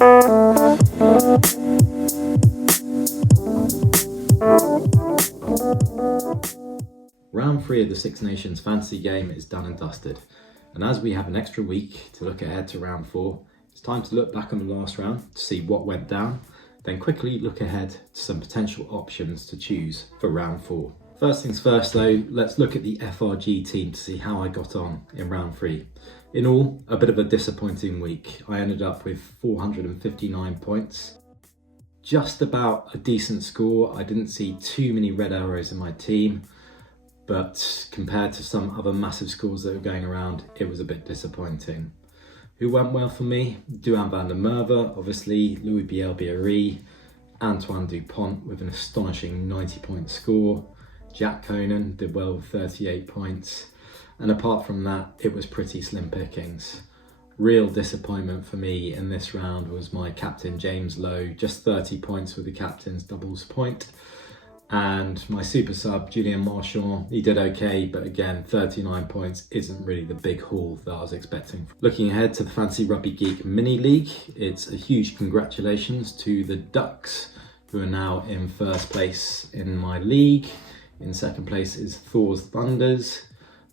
Round 3 of the Six Nations fantasy game is done and dusted, and as we have an extra week to look ahead to round 4, it's time to look back on the last round to see what went down, then quickly look ahead to some potential options to choose for round 4. First things first though, let's look at the FRG team to see how I got on in round 3. In all, a bit of a disappointing week. I ended up with 459 points. Just about a decent score. I didn't see too many red arrows in my team, but compared to some other massive scores that were going around, it was a bit disappointing. Who went well for me? Duhan van der Merwe, obviously, Louis Bielbiarri, Antoine Dupont with an astonishing 90-point score. Jack Conan did well with 38 points. And apart from that, it was pretty slim pickings. Real disappointment for me in this round was my captain James Lowe, just 30 points with the captain's doubles point. And my super sub, Julien Marchand, he did okay, but again, 39 points isn't really the big haul that I was expecting. Looking ahead to the Fantasy Rugby Geek Mini League, it's a huge congratulations to the Ducks, who are now in first place in my league. In second place is Thor's Thunders.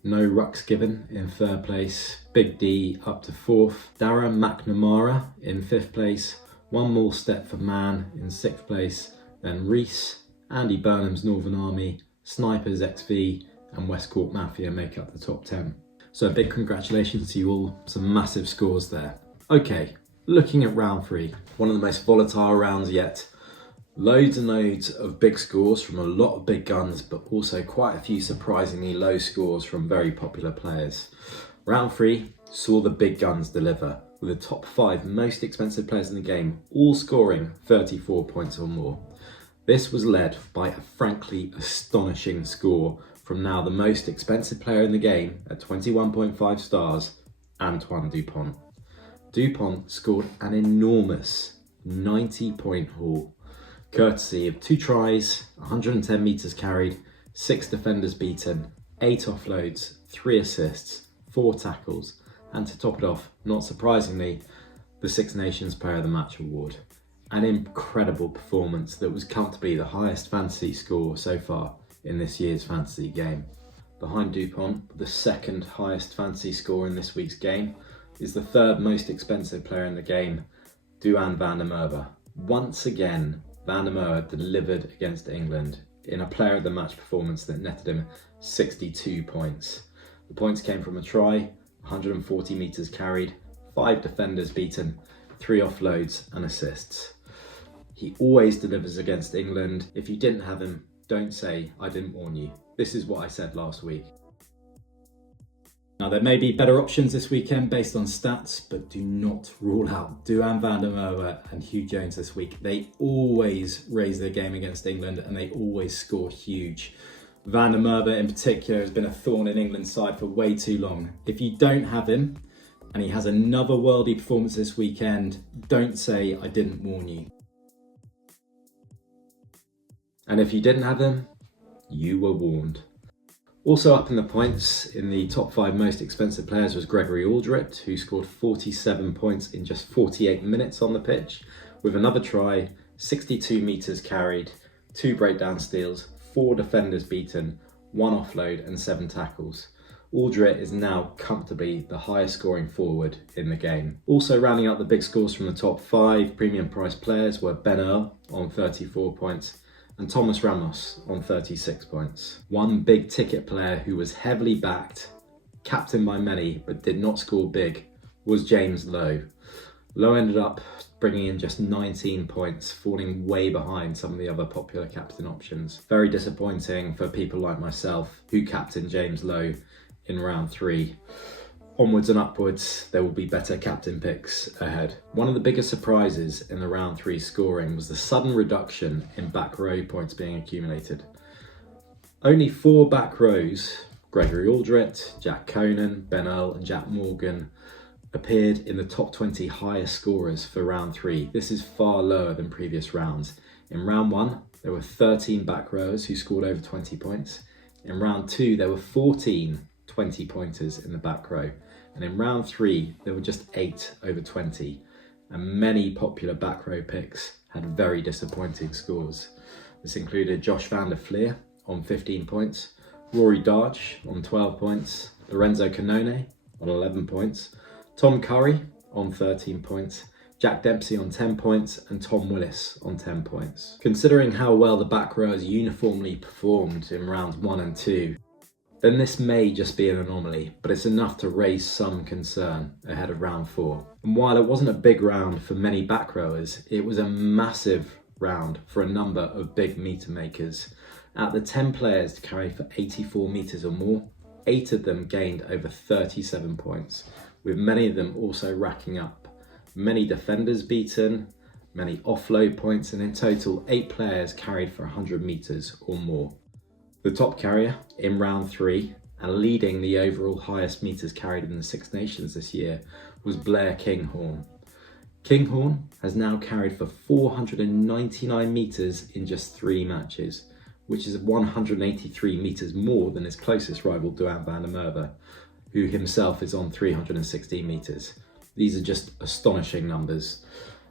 No rucks given in third place. Big D up to fourth. Dara McNamara in fifth place. One more step for Man in sixth place. Then Reese, Andy Burnham's Northern Army, Snipers XV and West Cork Mafia make up the top 10. So a big congratulations to you all, some massive scores there. Okay, looking at round 3, one of the most volatile rounds yet. Loads and loads of big scores from a lot of big guns, but also quite a few surprisingly low scores from very popular players. Round 3 saw the big guns deliver, with the top 5 most expensive players in the game all scoring 34 points or more. This was led by a frankly astonishing score from now the most expensive player in the game at 21.5 stars, Antoine Dupont. Dupont scored an enormous 90-point haul, courtesy of 2 tries, 110 metres carried, 6 defenders beaten, 8 offloads, 3 assists, 4 tackles, and to top it off, not surprisingly, the Six Nations Player of the Match award. An incredible performance that was comfortably the highest fantasy score so far in this year's fantasy game. Behind Dupont, the second highest fantasy score in this week's game, is the third most expensive player in the game, Duhan van der Merwe. Once again, Van der Merwe delivered against England in a player of the match performance that netted him 62 points. The points came from a try, 140 metres carried, 5 defenders beaten, 3 offloads and assists. He always delivers against England. If you didn't have him, don't say I didn't warn you. This is what I said last week. Now there may be better options this weekend based on stats, but do not rule out Duhan van der Merwe and Hugh Jones this week. They always raise their game against England and they always score huge. Van der Merwe in particular has been a thorn in England's side for way too long. If you don't have him and he has another worldy performance this weekend, don't say I didn't warn you. And if you didn't have him, you were warned. Also up in the points in the top 5 most expensive players was Gregory Aldrit, who scored 47 points in just 48 minutes on the pitch, with another try, 62 metres carried, 2 breakdown steals, 4 defenders beaten, 1 offload and 7 tackles. Aldrit is now comfortably the highest scoring forward in the game. Also rounding out the big scores from the top 5 premium price players were Ben Earl on 34 points, and Thomas Ramos on 36 points. One big ticket player who was heavily backed, captained by many, but did not score big, was James Lowe. Lowe ended up bringing in just 19 points, falling way behind some of the other popular captain options. Very disappointing for people like myself who captained James Lowe in round 3. Onwards and upwards, there will be better captain picks ahead. One of the biggest surprises in the round 3 scoring was the sudden reduction in back row points being accumulated. Only 4 back rows, Gregory Aldrit, Jack Conan, Ben Earl and Jack Morgan, appeared in the top 20 highest scorers for round 3. This is far lower than previous rounds. In round 1, there were 13 back rowers who scored over 20 points. In round 2, there were 14 20-pointers in the back row. And in round 3, there were just 8 over 20. and many popular back row picks had very disappointing scores. This included Josh van der Fleer on 15 points, Rory Darch on 12 points, Lorenzo Canone on 11 points, Tom Curry on 13 points, Jack Dempsey on 10 points, and Tom Willis on 10 points. Considering how well the back rowers uniformly performed in rounds 1 and 2, then this may just be an anomaly, but it's enough to raise some concern ahead of round 4. And while it wasn't a big round for many back rowers, it was a massive round for a number of big meter makers. Out of the 10 players to carry for 84 metres or more, 8 of them gained over 37 points, with many of them also racking up many defenders beaten, many offload points, and in total 8 players carried for 100 metres or more. The top carrier in round 3 and leading the overall highest metres carried in the Six Nations this year was Blair Kinghorn. Kinghorn has now carried for 499 metres in just 3 matches, which is 183 metres more than his closest rival Duane van der Merwe, who himself is on 316 metres. These are just astonishing numbers.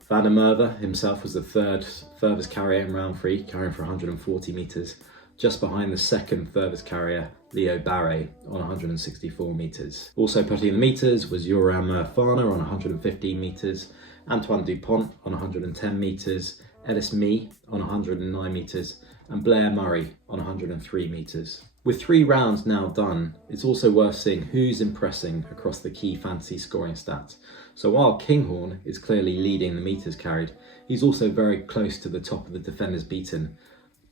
Van der Merwe himself was the third furthest carrier in round 3, carrying for 140 metres, just behind the second furthest carrier, Leo Barre, on 164 metres. Also putting in the metres was Joran Murfana on 115 metres, Antoine Dupont on 110 metres, Ellis Mee on 109 metres, and Blair Murray on 103 metres. With 3 rounds now done, it's also worth seeing who's impressing across the key fantasy scoring stats. So while Kinghorn is clearly leading the metres carried, he's also very close to the top of the defenders beaten.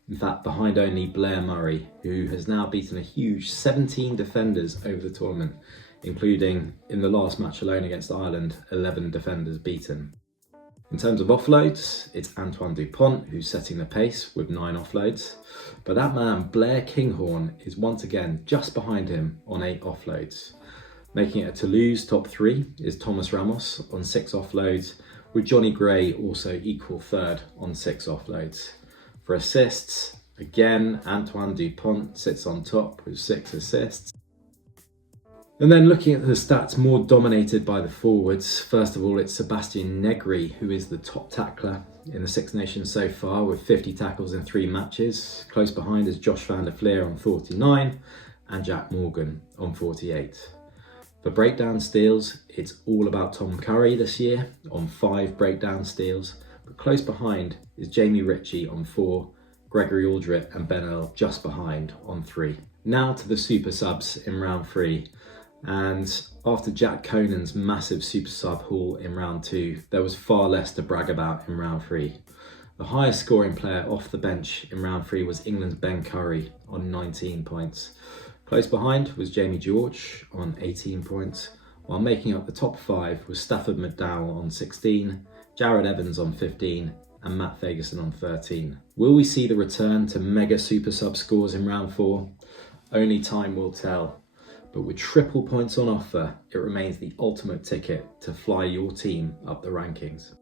In fact, behind only Blair Murray, who has now beaten a huge 17 defenders over the tournament, including, in the last match alone against Ireland, 11 defenders beaten. In terms of offloads, it's Antoine Dupont who's setting the pace with 9 offloads, but that man Blair Kinghorn is once again just behind him on 8 offloads. Making it a Toulouse top 3 is Thomas Ramos on 6 offloads, with Johnny Gray also equal third on 6 offloads. For assists, again Antoine Dupont sits on top with 6 assists. And then looking at the stats more dominated by the forwards, first of all it's Sebastian Negri who is the top tackler in the Six Nations so far with 50 tackles in 3 matches. Close behind is Josh van der Fleer on 49 and Jack Morgan on 48. For breakdown steals, it's all about Tom Curry this year on 5 breakdown steals, but close behind is Jamie Ritchie on 4, Gregory Aldrit and Ben Earl just behind on 3. Now to the super subs in round 3. And after Jack Conan's massive super sub haul in round 2, there was far less to brag about in round 3. The highest scoring player off the bench in round 3 was England's Ben Curry on 19 points. Close behind was Jamie George on 18 points, while making up the top 5 was Stafford McDowell on 16, Jared Evans on 15 and Matt Fagerson on 13. Will we see the return to mega super sub scores in round 4? Only time will tell. But with triple points on offer, it remains the ultimate ticket to fly your team up the rankings.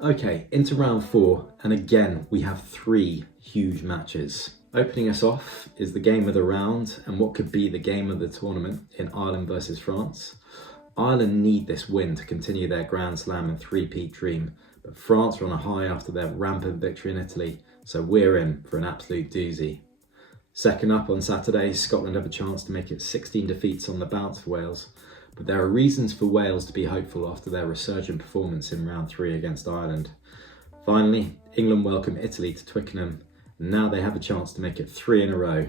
Okay, into round 4, and again we have 3 huge matches. Opening us off is the game of the round and what could be the game of the tournament in Ireland versus France. Ireland need this win to continue their Grand Slam and 3-peat dream, but France are on a high after their rampant victory in Italy, so we're in for an absolute doozy. Second up on Saturday, Scotland have a chance to make it 16 defeats on the bounce for Wales, but there are reasons for Wales to be hopeful after their resurgent performance in round 3 against Ireland. Finally, England welcome Italy to Twickenham, and now they have a chance to make it 3 in a row.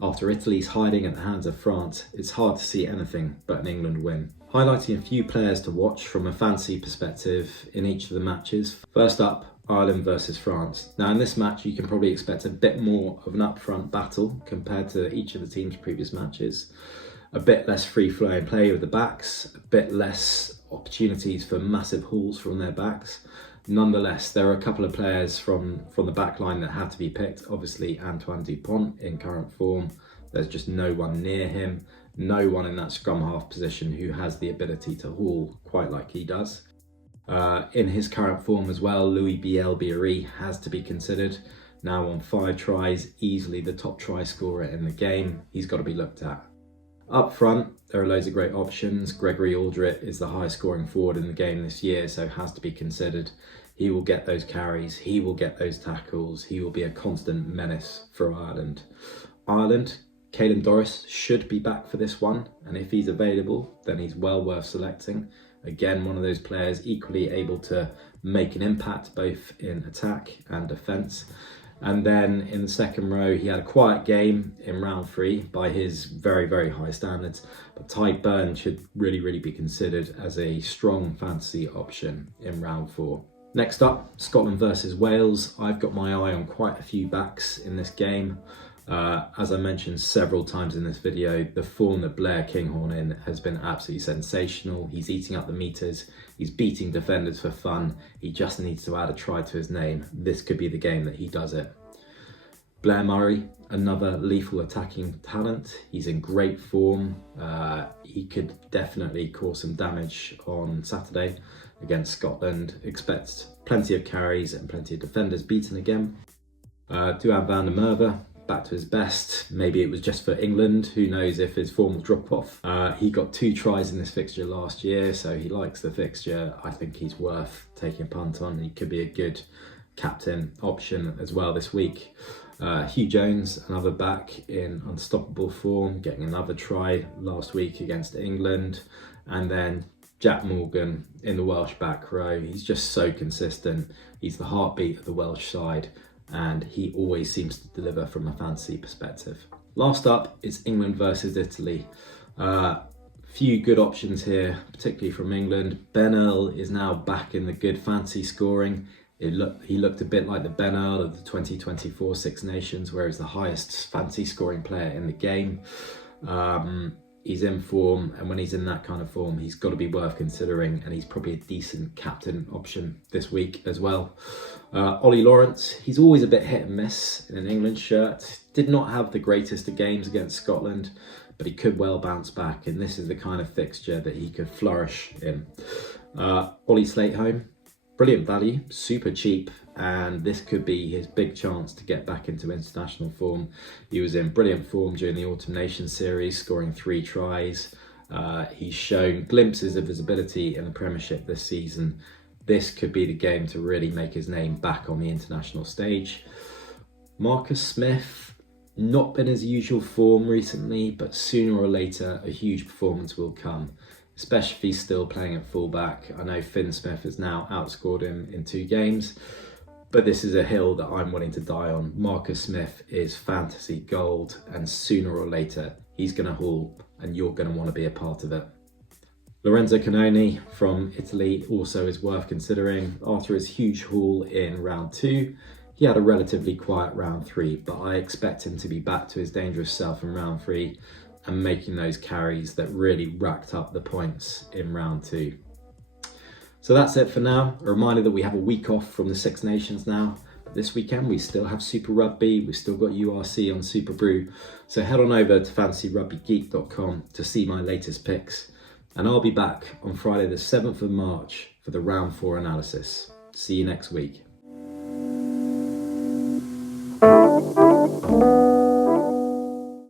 After Italy's hiding at the hands of France, it's hard to see anything but an England win. Highlighting a few players to watch from a fantasy perspective in each of the matches. First up, Ireland versus France. Now in this match you can probably expect a bit more of an upfront battle compared to each of the team's previous matches. A bit less free-flowing play with the backs, a bit less opportunities for massive hauls from their backs. Nonetheless, there are a couple of players from the back line that have to be picked. Obviously Antoine Dupont in current form. There's just no one near him, no one in that scrum half position who has the ability to haul quite like he does. In his current form as well, Louis Biel-Biarri has to be considered. Now on 5 tries, easily the top try scorer in the game. He's got to be looked at. Up front, there are loads of great options. Gregory Aldrit is the highest scoring forward in the game this year, so has to be considered. He will get those carries, he will get those tackles, he will be a constant menace for Ireland. Caelan Doris should be back for this one, and if he's available, then he's well worth selecting. Again, one of those players equally able to make an impact both in attack and defence. And then in the second row, he had a quiet game in round 3 by his very, very high standards. But Ty Byrne should really be considered as a strong fantasy option in round 4. Next up, Scotland versus Wales. I've got my eye on quite a few backs in this game. As I mentioned several times in this video, the form that Blair Kinghorn in has been absolutely sensational. He's eating up the meters, he's beating defenders for fun, he just needs to add a try to his name. This could be the game that he does it. Blair Murray, another lethal attacking talent. He's in great form. He could definitely cause some damage on Saturday against Scotland. Expect plenty of carries and plenty of defenders beaten again. Duhan van der Merwe, back to his best. Maybe it was just for England. Who knows if his form will drop off. He got 2 tries in this fixture last year, so he likes the fixture. I think he's worth taking a punt on. He could be a good captain option as well this week. Hugh Jones, another back in unstoppable form, getting another try last week against England. And then Jack Morgan in the Welsh back row. He's just so consistent. He's the heartbeat of the Welsh side, and he always seems to deliver from a fantasy perspective. Last up is England versus Italy. Few good options here, particularly from England. Ben Earl is now back in the good fantasy scoring. He looked a bit like the Ben Earl of the 2024 Six Nations, where he's the highest fantasy scoring player in the game. He's in form, and when he's in that kind of form, he's got to be worth considering, and he's probably a decent captain option this week as well. Ollie Lawrence, he's always a bit hit and miss in an England shirt. Did not have the greatest of games against Scotland, but he could well bounce back, and this is the kind of fixture that he could flourish in. Ollie Slateholme, brilliant value, super cheap, and this could be his big chance to get back into international form. He was in brilliant form during the Autumn Nations series, scoring 3 tries. He's shown glimpses of his ability in the Premiership this season. This could be the game to really make his name back on the international stage. Marcus Smith, not been his usual form recently, but sooner or later a huge performance will come, especially if he's still playing at fullback. I know Finn Smith has now outscored him in 2 games, but this is a hill that I'm willing to die on. Marcus Smith is fantasy gold, and sooner or later he's going to haul, and you're going to want to be a part of it. Lorenzo Canoni from Italy also is worth considering. After his huge haul in round 2, he had a relatively quiet round 3, but I expect him to be back to his dangerous self in round 3 and making those carries that really racked up the points in round 2. So that's it for now. A reminder that we have a week off from the Six Nations now, but this weekend we still have Super Rugby, we've still got URC on Super Brew, so head on over to fantasyrugbygeek.com to see my latest picks, and I'll be back on Friday the 7th of March for the round 4 analysis. See you next week.